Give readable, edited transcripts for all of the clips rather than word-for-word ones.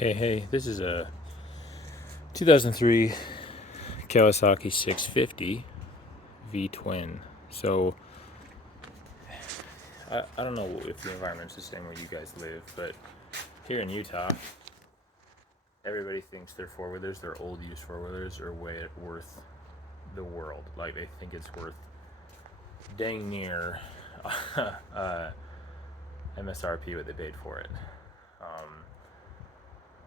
Okay, hey, this is a 2003 Kawasaki 650 V-twin. So, I don't know if the environment's the same where you guys live, but here in Utah, everybody thinks their four-wheelers, their old-use four-wheelers, are way worth the world. Like, they think it's worth dang near MSRP what they paid for it.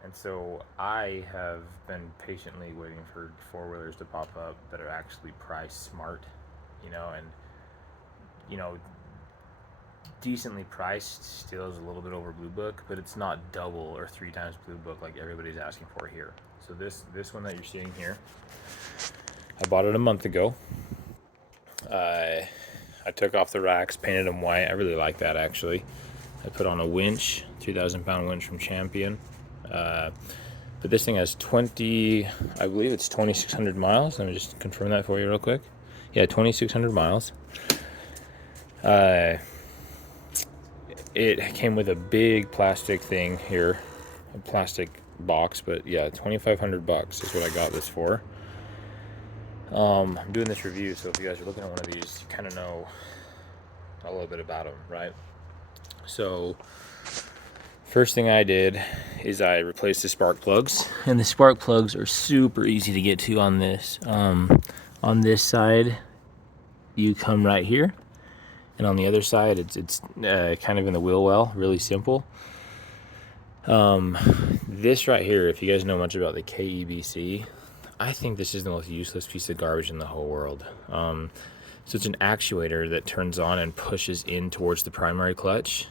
And so I have been patiently waiting for four-wheelers to pop up that are actually price smart, and you know, decently priced. Still is a little bit over Blue Book, but it's not double or three times Blue Book like everybody's asking for here. So this one that you're seeing here, I bought it a month ago. I took off the racks, painted them white. I really like that actually. I put on a winch, 2,000-pound winch from Champion. But this thing has I believe it's 2,600 miles. Let me just confirm that for you real quick. Yeah, 2,600 miles. It came with a big plastic thing here, a plastic box, but yeah, $2,500 is what I got this for. I'm doing this review, so if you guys are looking at one of these, you kind of know a little bit about them, right? So, first thing I did is I replaced the spark plugs, and the spark plugs are super easy to get to on this. On this side, you come right here, and on the other side, it's kind of in the wheel well, really simple. This right here, if you guys know much about the KEBC, I think this is the most useless piece of garbage in the whole world. So it's an actuator that turns on and pushes in towards the primary clutch.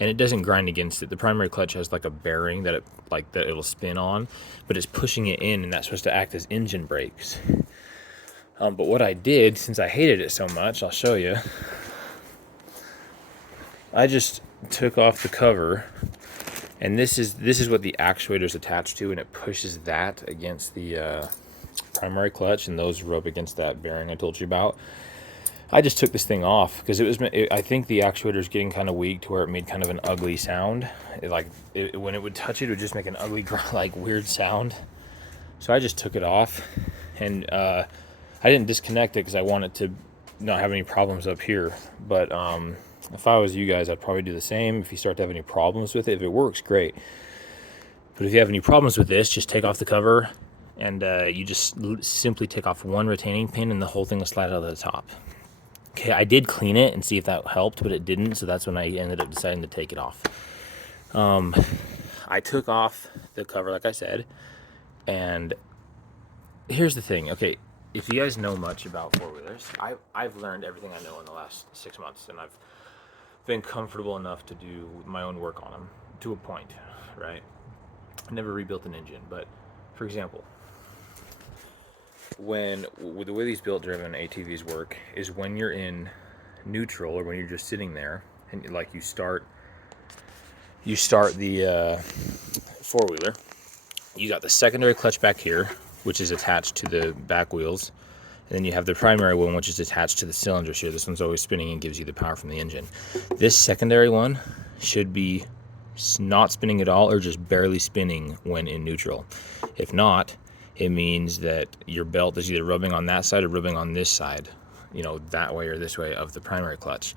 And it doesn't grind against it. The primary clutch has like a bearing that it'll spin on, but it's pushing it in, and that's supposed to act as engine brakes. But what I did, since I hated it so much, I'll show you. I just took off the cover, and this is what the actuator is attached to, and it pushes that against the primary clutch, and those rub against that bearing I told you about. I just took this thing off because I think the actuator is getting kind of weak to where it made kind of an ugly sound. When it would touch it would just make an ugly, like weird sound. So I just took it off, and I didn't disconnect it because I wanted to not have any problems up here. But if I was you guys, I'd probably do the same. If you start to have any problems with it, if it works, great. But if you have any problems with this, just take off the cover, and you just simply take off one retaining pin, and the whole thing will slide out of the top. Okay, I did clean it and see if that helped, but it didn't, so that's when I ended up deciding to take it off. I took off the cover, like I said, and here's the thing. Okay, if you guys know much about four-wheelers, I've learned everything I know in the last 6 months, and I've been comfortable enough to do my own work on them, to a point, right? I never rebuilt an engine, but for example, with the way these built-driven ATVs work is when you're in neutral, or when you're just sitting there, and like you start the four-wheeler, you got the secondary clutch back here, which is attached to the back wheels, and then you have the primary one, which is attached to the cylinders here. This one's always spinning and gives you the power from the engine. This secondary one should be not spinning at all, or just barely spinning when in neutral. If not, it means that your belt is either rubbing on that side or rubbing on this side, that way or this way of the primary clutch.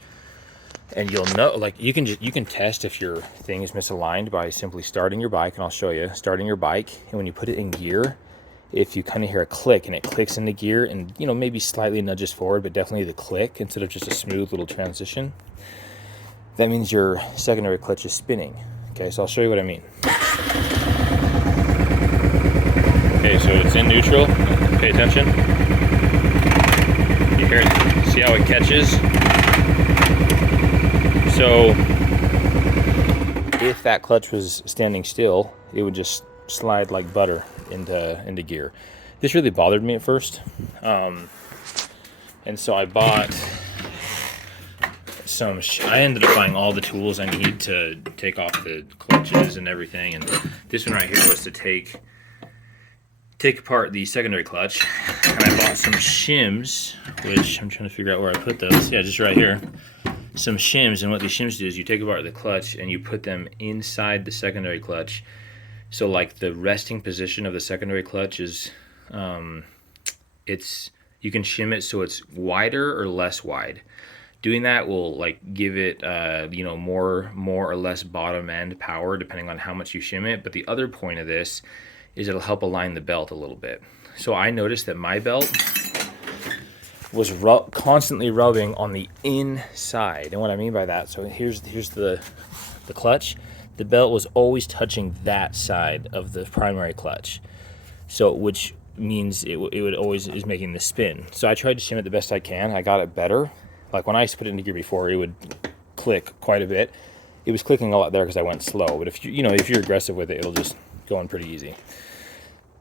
And you'll know, like, you can test if your thing is misaligned by simply starting your bike, and I'll show you, starting your bike, and when you put it in gear, if you kind of hear a click and it clicks into gear and, maybe slightly nudges forward, but definitely the click instead of just a smooth little transition, that means your secondary clutch is spinning. Okay, so I'll show you what I mean. Okay, so it's in neutral. Pay attention. You hear it? See how it catches? So if that clutch was standing still, it would just slide like butter into gear. This really bothered me at first, and so I bought I ended up buying all the tools I need to take off the clutches and everything, and this one right here was to take apart the secondary clutch, and I bought some shims, which I'm trying to figure out where I put those. Yeah, just right here. Some shims, and what these shims do is you take apart the clutch and you put them inside the secondary clutch, So like the resting position of the secondary clutch is, it's, you can shim it so it's wider or less wide. Doing that will like give it, more or less bottom end power depending on how much you shim it. But the other point of this is it'll help align the belt a little bit. So I noticed that my belt was constantly rubbing on the inside. And what I mean by that, so here's the clutch. The belt was always touching that side of the primary clutch. So which means it would always is making the spin. So I tried to shim it the best I can. I got it better. Like when I used to put it into gear before, it would click quite a bit. It was clicking a lot there because I went slow. But if if you're aggressive with it, it'll just go in pretty easy.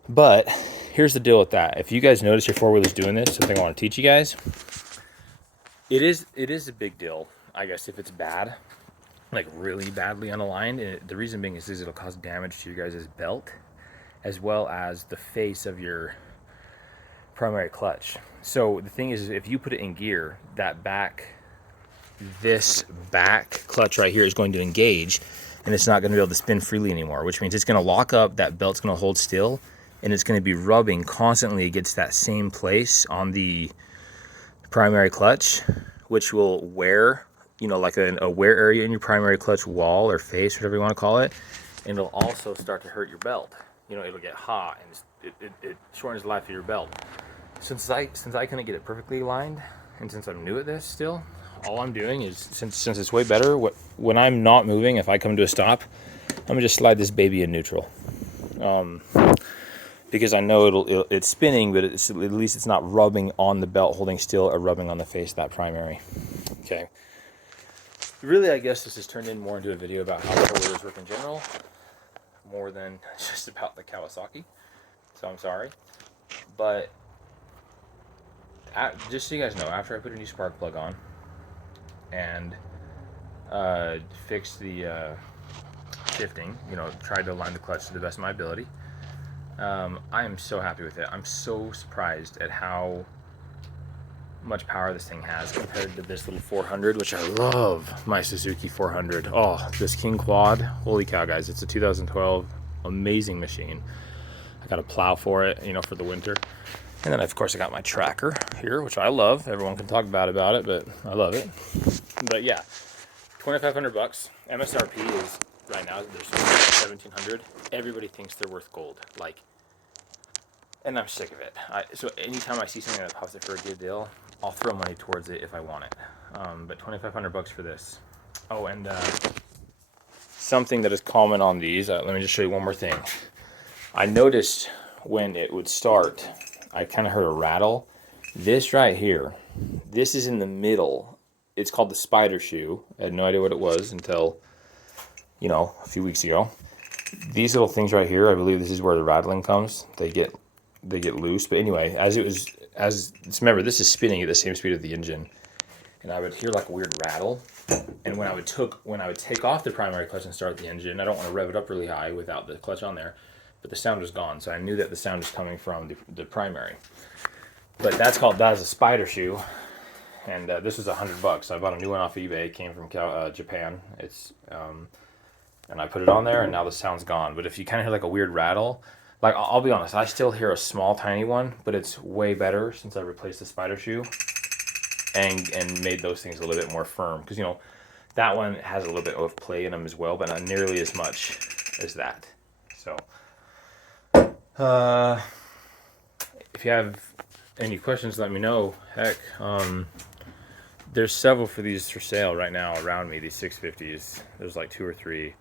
But here's the deal with that. If you guys notice your four-wheelers doing this, something I want to teach you guys, it is a big deal, I guess, if it's bad, like really badly unaligned. And the reason being is it'll cause damage to your guys' belt, as well as the face of your primary clutch. So the thing is, if you put it in gear, this back clutch right here is going to engage, and it's not going to be able to spin freely anymore, which means it's going to lock up, that belt's going to hold still, and it's going to be rubbing constantly against that same place on the primary clutch, which will wear, like a wear area in your primary clutch wall or face, whatever you want to call it, and it'll also start to hurt your belt. It'll get hot, and it shortens the life of your belt. Since I couldn't get it perfectly aligned, and since I'm new at this still, all I'm doing is, since it's way better, when I'm not moving, if I come to a stop, I'm gonna just slide this baby in neutral, because I know it's spinning, but at least it's not rubbing on the belt holding still or rubbing on the face of that primary. Okay. Really, I guess this has turned in more into a video about how four-wheelers work in general, more than just about the Kawasaki. So I'm sorry, but just so you guys know, after I put a new spark plug on and fixed the shifting, tried to align the clutch to the best of my ability, I am so happy with it. I'm so surprised at how much power this thing has compared to this little 400, which I love. My Suzuki 400. Oh, this King Quad, holy cow, guys. It's a 2012 amazing machine. I got a plow for it, for the winter. And then, of course, I got my tracker here, which I love. Everyone can talk bad about it, but I love it. But yeah, $2,500. MSRP is right now, they're $1,700. Everybody thinks they're worth gold. And I'm sick of it. So anytime I see something that pops up for a good deal, I'll throw money towards it if I want it. But $2,500 for this. Oh, and something that is common on these. Let me just show you one more thing. I noticed when it would start, I kind of heard a rattle. This right here, this is in the middle. It's called the spider shoe. I had no idea what it was until, a few weeks ago. These little things right here, I believe this is where the rattling comes. They get loose. But anyway, remember, this is spinning at the same speed of the engine, and I would hear like a weird rattle. And when I would take off the primary clutch and start the engine, I don't want to rev it up really high without the clutch on there. But the sound was gone, so I knew that the sound was coming from the primary. But that is a spider shoe, and this was $100. I bought a new one off eBay. It came from Japan. It's and I put it on there, and now the sound's gone. But if you kind of hear like a weird rattle, like I'll be honest, I still hear a small, tiny one, but it's way better since I replaced the spider shoe and made those things a little bit more firm. Because that one has a little bit of play in them as well, but not nearly as much as that. So. If you have any questions, let me know. Heck, there's several for these for sale right now around me, these 650s. There's like 2 or 3.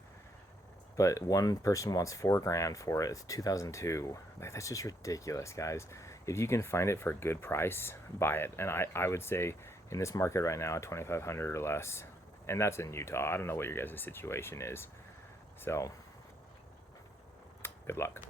But one person wants $4,000 for it. It's 2002. That's just ridiculous, guys. If you can find it for a good price, buy it. And I would say in this market right now, $2,500 or less. And that's in Utah. I don't know what your guys' situation is. So, good luck.